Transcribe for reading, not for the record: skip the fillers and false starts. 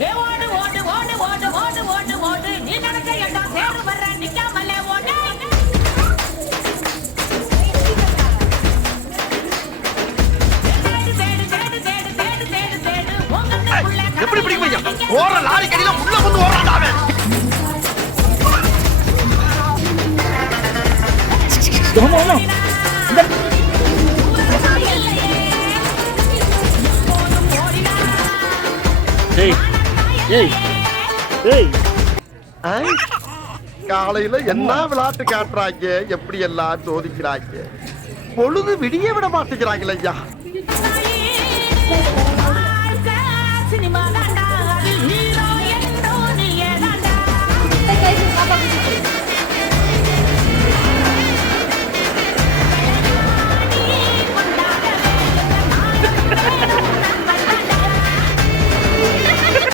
ஏ ஓடு ஓடு ஓடு ஓடு ஓடு ஓடு ஓடு நீ நடக்க எல்லாம் சேரு வர்ற நிக்காமலே ஓடு எப்படி பிடிக்க ஓடுற லாரி கடியில உள்ள வந்து ஓடுறான் காலையில என்ன விளையாட்டு காட்டுறாங்க, எப்படி எல்லாம் சோதிக்கிறாங்க, பொழுது விடிய விட மாட்டேங்கிறாங்களே ஐயா.